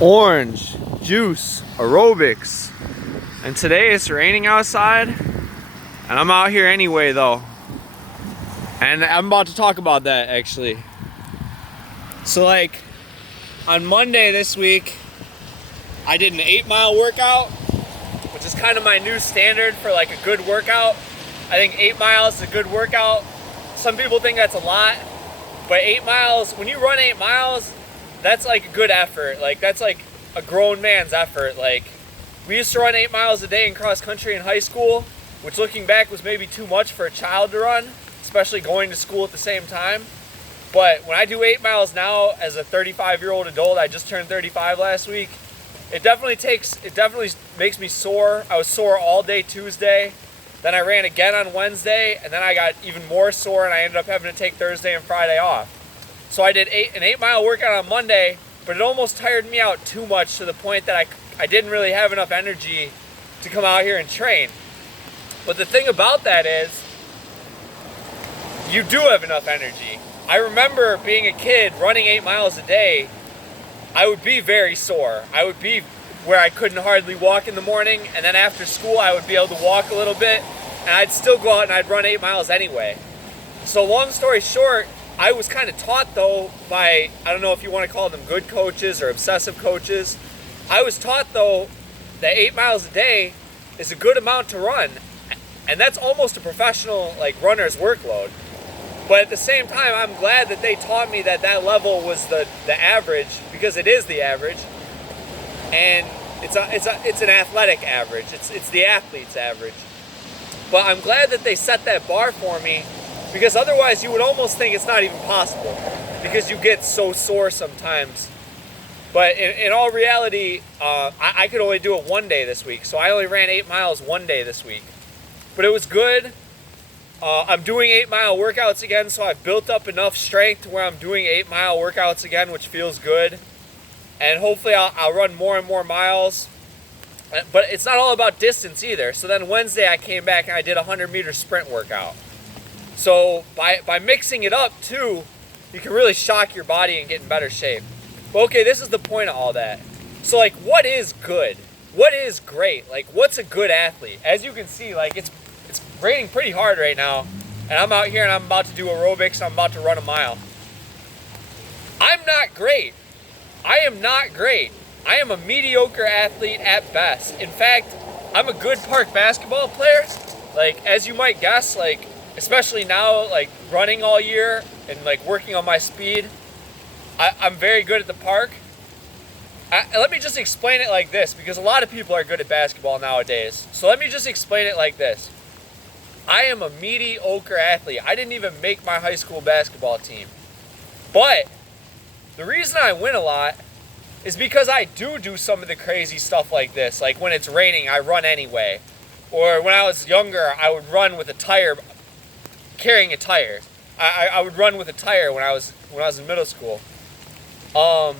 orange juice aerobics, and today it's raining outside and I'm out here anyway though, and I'm about to talk about that actually. So like on Monday this week I did an 8-mile workout, which is kind of my new standard for like a good workout. I think 8 miles is a good workout. Some people think that's a lot, but 8 miles, when you run 8 miles, that's like a good effort. Like that's like a grown man's effort. Like we used to run 8 miles a day in cross country in high school, which looking back was maybe too much for a child to run, especially going to school at the same time. But when I do 8 miles now as a 35-year-old adult, I just turned 35 last week, it definitely makes me sore. I was sore all day Tuesday. Then I ran again on Wednesday, and then I got even more sore, and I ended up having to take Thursday and Friday off. So I did an 8-mile workout on Monday, but it almost tired me out too much to the point that I didn't really have enough energy to come out here and train. But the thing about that is, you do have enough energy. I remember being a kid running 8 miles a day, I would be very sore. I would be where I couldn't hardly walk in the morning, and then after school I would be able to walk a little bit, and I'd still go out and I'd run 8 miles anyway. So long story short, I was kind of taught though by, I don't know if you want to call them good coaches or obsessive coaches, I was taught though that 8 miles a day is a good amount to run, and that's almost a professional like runner's workload. But at the same time, I'm glad that they taught me that that level was the average, because it is the average, and it's an athletic average. It's the athlete's average. But I'm glad that they set that bar for me, because otherwise you would almost think it's not even possible, because you get so sore sometimes. But in all reality, I could only do it one day this week, so I only ran 8 miles one day this week. But it was good. I'm doing 8-mile workouts again, so I've built up enough strength to where I'm doing 8-mile workouts again, which feels good. And hopefully I'll run more and more miles. But it's not all about distance either. So then Wednesday I came back and I did a 100-meter sprint workout. So by mixing it up too, you can really shock your body and get in better shape. But okay, this is the point of all that. So like, what is good? What is great? Like, what's a good athlete? As you can see, like it's raining pretty hard right now, and I'm out here and I'm about to do aerobics. I'm about to run a mile. I'm not great. I am not great. I am a mediocre athlete at best. In fact, I'm a good park basketball player. Like, as you might guess, like, especially now, like, running all year and, like, working on my speed, I'm very good at the park. Let me just explain it like this, because a lot of people are good at basketball nowadays. So let me just explain it like this. I am a mediocre athlete. I didn't even make my high school basketball team. But the reason I win a lot is because I do some of the crazy stuff like this. Like when it's raining, I run anyway. Or when I was younger, I would run with a tire, carrying a tire. I would run with a tire when I was in middle school. Or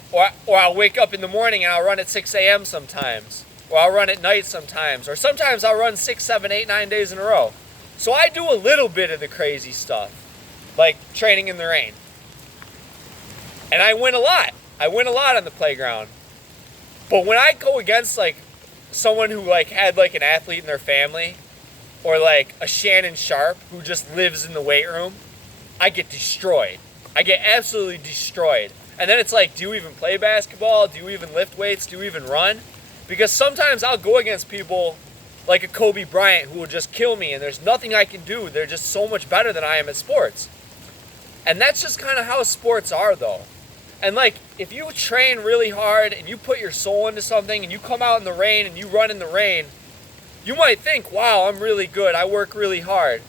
I'll wake up in the morning and I'll run at 6 a.m. sometimes. Or I'll run at night sometimes. Or sometimes I'll run 6, 7, 8, 9 days in a row. So I do a little bit of the crazy stuff, like training in the rain. And I win a lot. I win a lot on the playground. But when I go against like someone who like had like an athlete in their family, or like a Shannon Sharp who just lives in the weight room, I get destroyed. I get absolutely destroyed. And then it's like, do you even play basketball? Do you even lift weights? Do you even run? Because sometimes I'll go against people like a Kobe Bryant who will just kill me, and there's nothing I can do. They're just so much better than I am at sports. And that's just kind of how sports are though. And like, if you train really hard and you put your soul into something and you come out in the rain and you run in the rain, you might think, wow, I'm really good. I work really hard.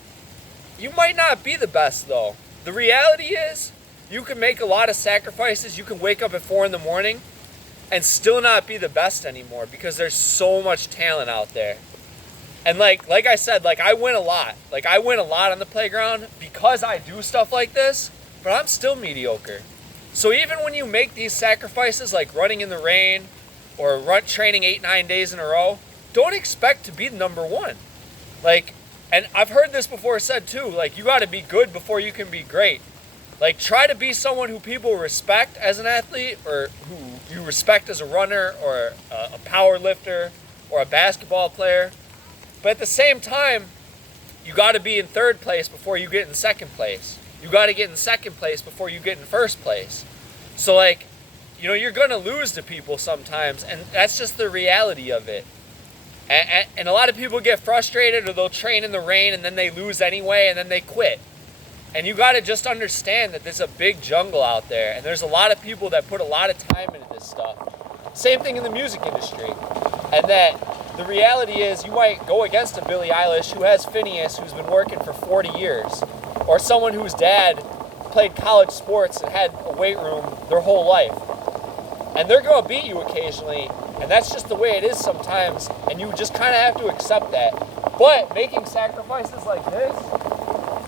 You might not be the best though. The reality is, you can make a lot of sacrifices. You can wake up at 4 in the morning and still not be the best anymore, because there's so much talent out there. And like I said, like I win a lot. Like I win a lot on the playground because I do stuff like this, but I'm still mediocre. So even when you make these sacrifices like running in the rain or training 8, 9 days in a row, don't expect to be the number one. Like, and I've heard this before said too, like you got to be good before you can be great. Like, try to be someone who people respect as an athlete, or who you respect as a runner, or a power lifter, or a basketball player. But at the same time, you got to be in third place before you get in second place. You got to get in second place before you get in first place. So, like, you know, you're going to lose to people sometimes, and that's just the reality of it. And a lot of people get frustrated, or they'll train in the rain and then they lose anyway, and then they quit. And you got to just understand that there's a big jungle out there, and there's a lot of people that put a lot of time into this stuff. Same thing in the music industry. And that the reality is, you might go against a Billie Eilish who has Phineas, who's been working for 40 years, or someone whose dad played college sports and had a weight room their whole life. And they're going to beat you occasionally, and that's just the way it is sometimes, and you just kind of have to accept that. But making sacrifices like this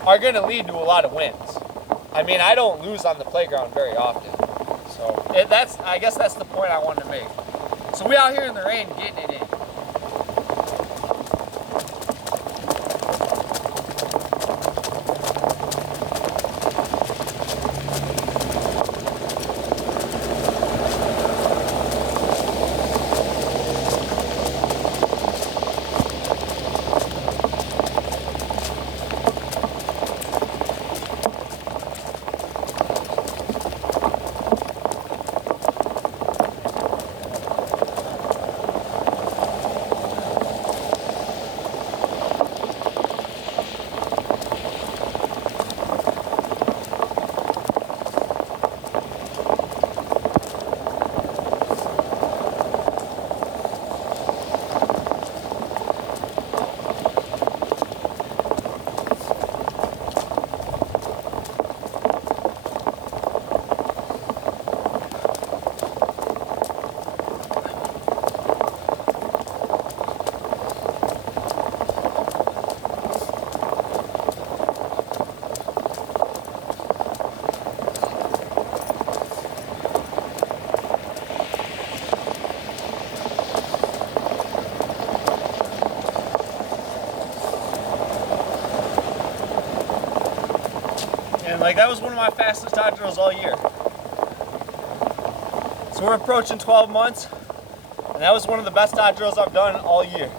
are going to lead to a lot of wins. I mean, I don't lose on the playground very often. So I guess that's the point I wanted to make. So we out here in the rain getting it in. And like, that was one of my fastest dot drills all year. So we're approaching 12 months, and that was one of the best dot drills I've done all year.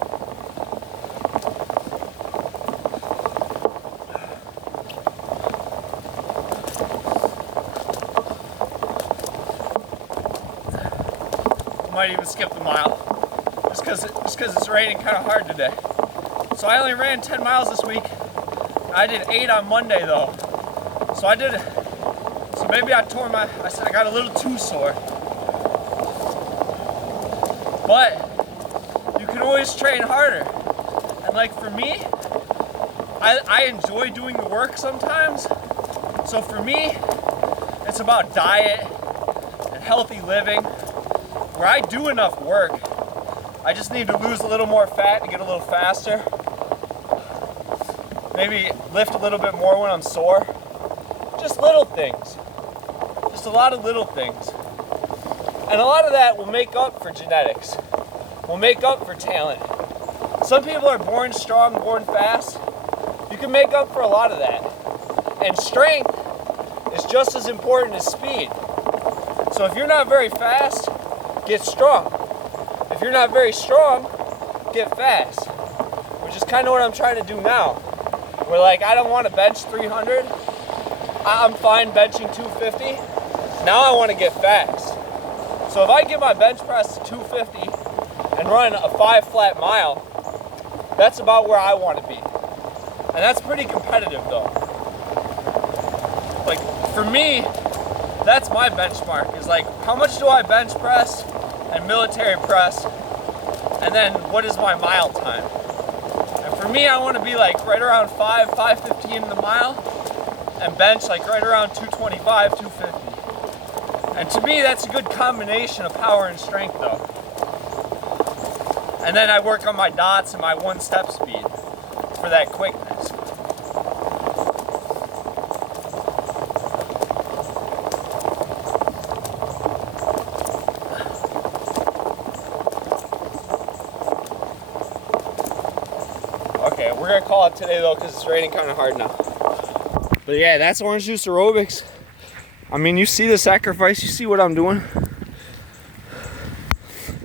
I might even skip the mile, just because it's raining kind of hard today. So I only ran 10 miles this week. I did 8 on Monday though. So maybe I got a little too sore. But you can always train harder. And like for me, I enjoy doing the work sometimes. So for me, it's about diet and healthy living, where I do enough work. I just need to lose a little more fat to get a little faster. Maybe lift a little bit more when I'm sore. Just little things. Just a lot of little things. And a lot of that will make up for genetics. Will make up for talent. Some people are born strong, born fast. You can make up for a lot of that. And strength is just as important as speed. So if you're not very fast, get strong. If you're not very strong, get fast. Which is kind of what I'm trying to do now. Where like, I don't want to bench 300. I'm fine benching 250. Now I want to get fast. So if I get my bench press to 250 and run a 5 flat mile, that's about where I want to be. And that's pretty competitive though. Like for me, that's my benchmark, is like, how much do I bench press and military press, and then what is my mile time? And for me, I want to be like right around 5:15 in the mile, and bench like right around 225, 250. And to me, that's a good combination of power and strength though. And then I work on my dots and my one-step speed for that quickness. Okay, we're gonna call it today though, because it's raining kind of hard now. But yeah, that's Orange Juice Aerobics. I mean, you see the sacrifice, you see what I'm doing.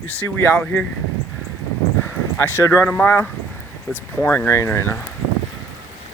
You see we out here. I should run a mile, but it's pouring rain right now.